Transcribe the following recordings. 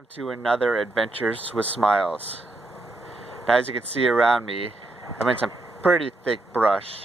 Welcome to another Adventures with Smiles. Now, as you can see around me, I'm in some pretty thick brush,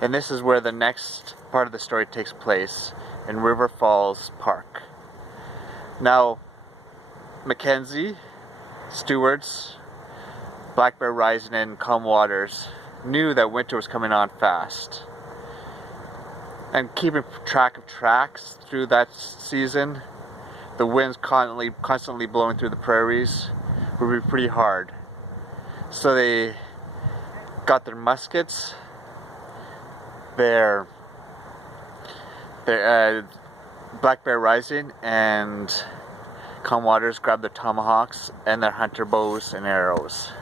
and this is where the next part of the story takes place, in River Falls Park. Now, Mackenzie, Stewart's, Black Bear Rising, and Calm Waters knew that winter was coming on fast. And keeping track of tracks through that season, the winds constantly blowing through the prairies, would be pretty hard. So they got their muskets, their Black Bear Rising and Calm Waters grabbed their tomahawks and their hunter bows and arrows.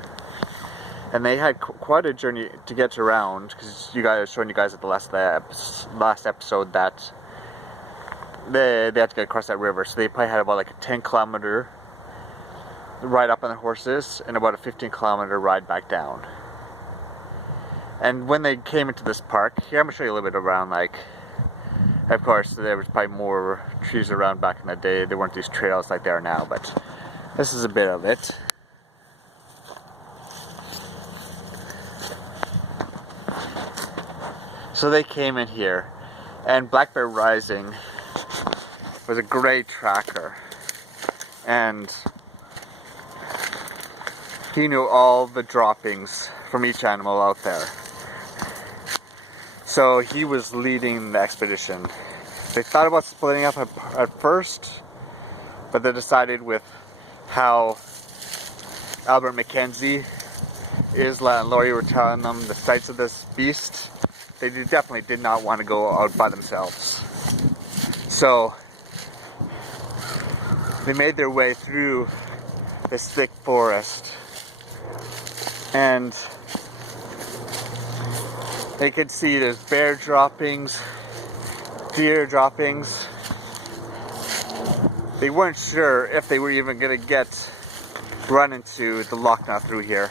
And they had quite a journey to get around, because I was showing you guys at the last episode that they had to get across that river. So they probably had about like a 10-kilometer ride up on their horses and about a 15-kilometer ride back down. And when they came into this park, here I'm going to show you a little bit around. Like, of course, there was probably more trees around back in the day. There weren't these trails like there are now, but this is a bit of it. So they came in here, and Black Bear Rising was a great tracker, and he knew all the droppings from each animal out there. So he was leading the expedition. They thought about splitting up at first, but they decided with how Albert Mackenzie, Isla, and Laurie were telling them the sights of this beast, they definitely did not want to go out by themselves. So they made their way through this thick forest, and they could see there's bear droppings, deer droppings. They weren't sure if they were even going to run into the Lochnau through here,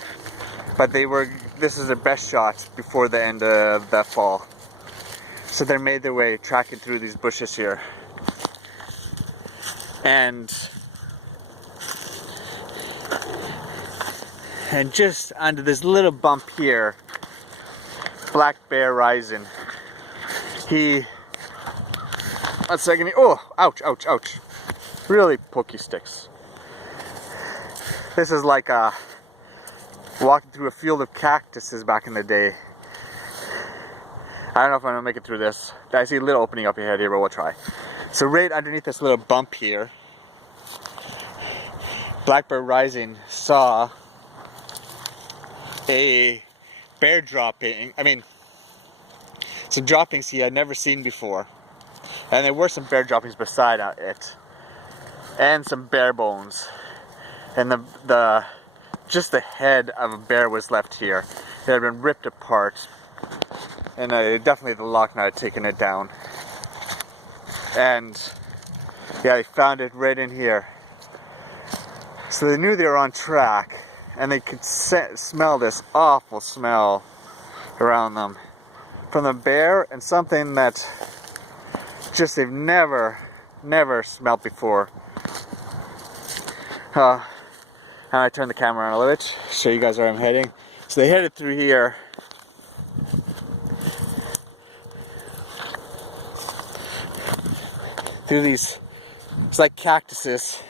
but this is their best shot before the end of that fall. So they made their way tracking through these bushes here. And just under this little bump here, Black Bear Rising, oh, ouch, ouch, ouch. Really pokey sticks. This is like walking through a field of cactuses back in the day. I don't know if I'm gonna make it through this. I see a little opening up ahead here, but we'll try. So right underneath this little bump here, Black Bear Rising saw a bear dropping. Some droppings he had never seen before. And there were some bear droppings beside it. And some bear bones. And just the head of a bear was left here. It had been ripped apart. And definitely the Lochnau had taken it down. And yeah, they found it right in here. So they knew they were on track, and they could smell this awful smell around them from the bear, and something that just they've never smelled before. I'm gonna turn the camera on a little bit, show you guys where I'm heading. So they headed through here. Through these, it's like cactuses.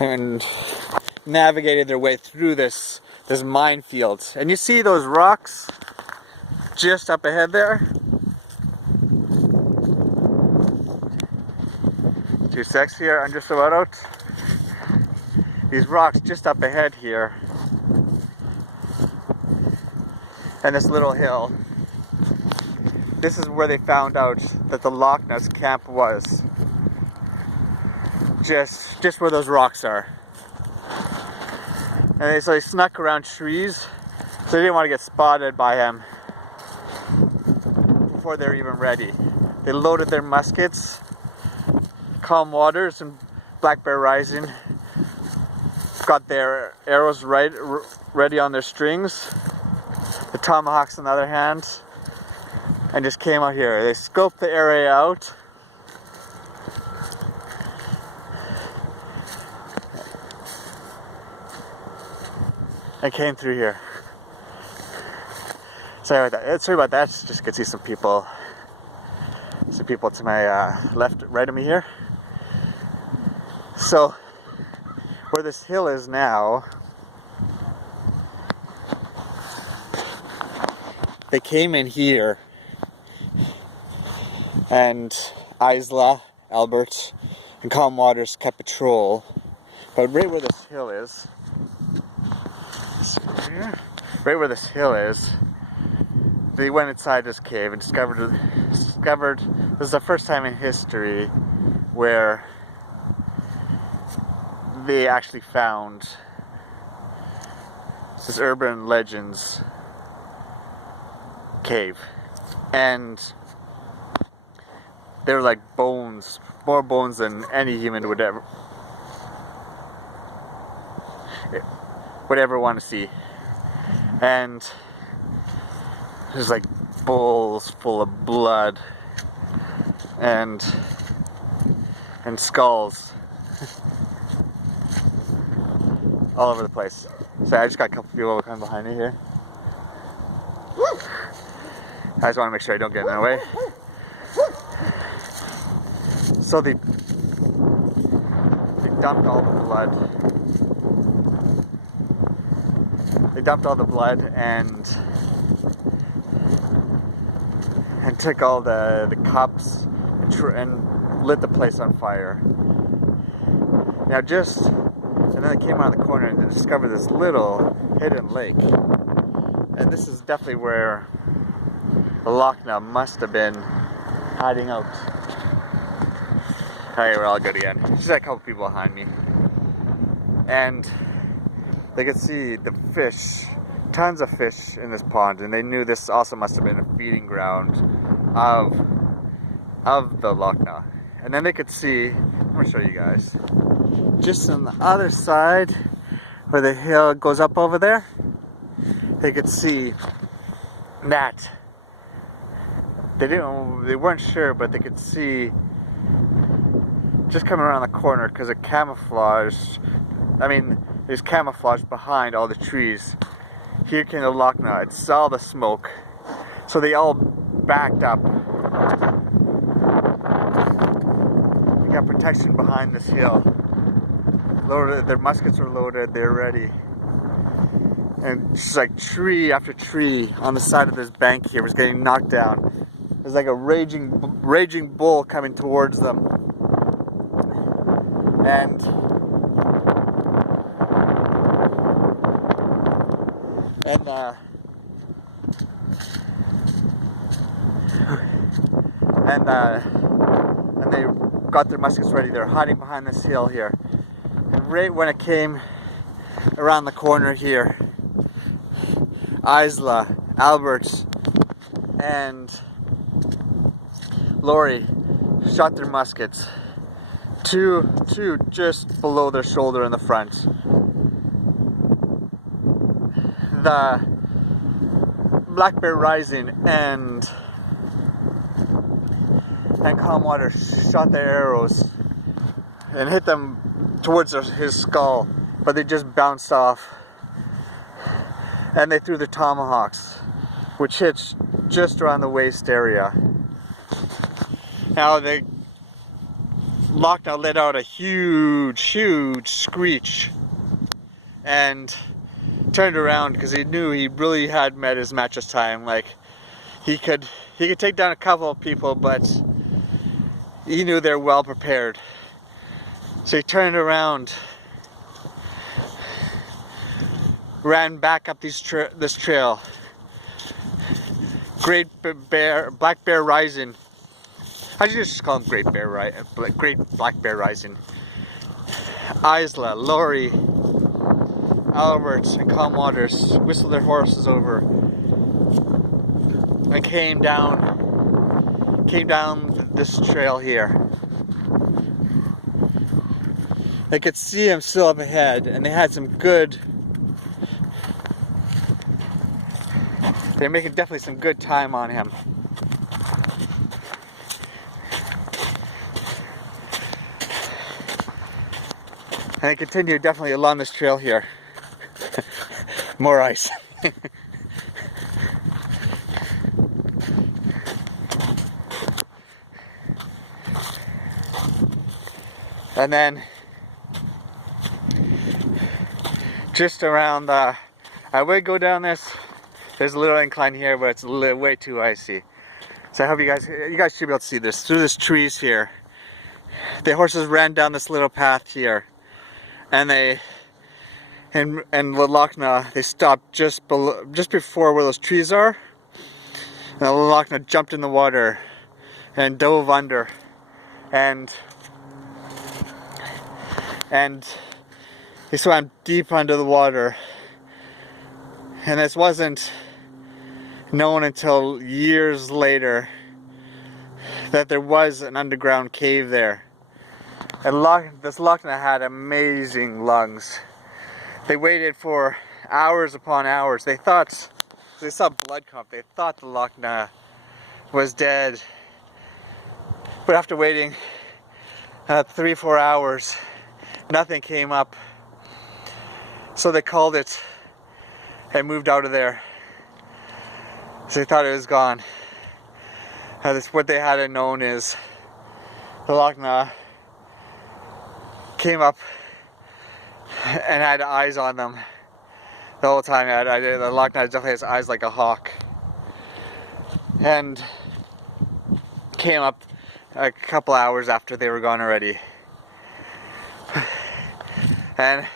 And navigated their way through this minefield. And you see those rocks just up ahead there? 2 secs here, I'm just about out. These rocks just up ahead here. And this little hill. This is where they found out that the Lochnau's camp was. Just where those rocks are. And so they snuck around trees, so they didn't want to get spotted by him before they were even ready. They loaded their muskets. Calm Waters and Black Bear Rising got their arrows ready on their strings. The tomahawks, on the other hand, and just came out here. They scoped the area out. And came through here. Sorry about that. Sorry about that. Just could see some people. Some people to my left, right of me here. So, where this hill is now, they came in here, and Isla, Albert, and Calm Waters kept patrol. But right where this hill is, right where this hill is, they went inside this cave and discovered this is the first time in history where they actually found this urban legends cave, and they were like bones, more bones than any human would ever want to see. And there's like bowls full of blood and skulls all over the place. So I just got a couple people coming behind me here. I just want to make sure I don't get in their way. So they dumped all the blood. They dumped all the blood and took all the cups and lit the place on fire. Now and then they came around the corner and discovered this little hidden lake. And this is definitely where the Lochnau must have been hiding out. Alright, we're all good again. Just had a couple people behind me. And they could see the fish, tons of fish in this pond, and they knew this also must have been a feeding ground of the Lochnau. And then they could see, I'm going to show you guys, just on the other side where the hill goes up over there, they could see that they weren't sure, but they could see just coming around the corner because of camouflage. I mean, there's camouflage behind all the trees. Here came the Lochnau. It saw the smoke, so they all backed up. They got protection behind this hill. Loaded, their muskets were loaded. They're ready. And just like tree after tree on the side of this bank here was getting knocked down. There's like a raging bull coming towards them. And they got their muskets ready. They're hiding behind this hill here. And right when it came around the corner here, Isla, Albert, and Laurie shot their muskets. Two just below their shoulder in the front. The Black Bear Rising and Calm Water shot their arrows and hit them towards his skull, but they just bounced off. And they threw the tomahawks, which hits just around the waist area. Now the Lochnau let out a huge screech and turned around because he knew he really had met his match this time. Like he could take down a couple of people, but he knew they're well prepared. So he turned around, ran back up this trail. Black Bear Rising. I should just call him Great Black Bear Rising. Isla, Laurie, Albert, and Calm Waters whistled their horses over and came down this trail here. They could see him still up ahead, and they had some good. They're making definitely some good time on him. And I continue definitely along this trail here. More ice. And then just around I would go down this. There's a little incline here where it's way too icy. So I hope you guys should be able to see this through these trees here. The horses ran down this little path here, and the Lochnau, they stopped just before where those trees are. And the Lochnau jumped in the water and dove under, and he swam deep under the water. And this wasn't known until years later that there was an underground cave there. And this Lochnau had amazing lungs. They waited for hours upon hours. They saw blood come up. They thought the Lochnau was dead. But after waiting 3-4 hours, nothing came up. So they called it and moved out of there. So they thought it was gone. What they hadn't known is the Lochnau came up and had eyes on them the whole time. The Lochnau definitely has eyes like a hawk. And came up a couple hours after they were gone already. And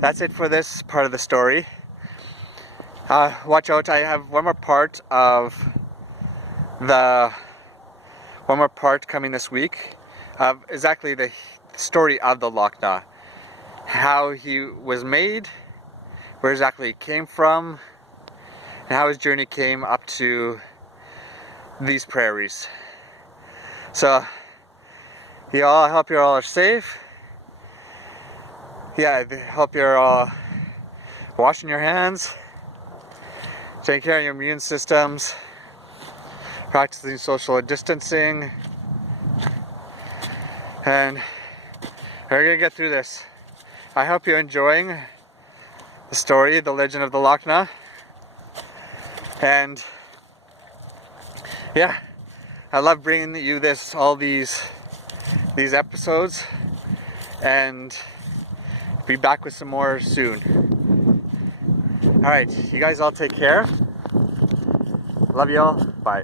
that's it for this part of the story. Watch out, I have one more part coming this week of exactly the story of the Lochnau. How he was made, where exactly he came from, and how his journey came up to these prairies. So, I hope you all are safe. Yeah, I hope you're all washing your hands, taking care of your immune systems, practicing social distancing, and we're gonna get through this. I hope you're enjoying the story, the legend of the Lochnau, and yeah, I love bringing you all these episodes, and be back with some more soon. Alright, you guys all take care. Love you all. Bye.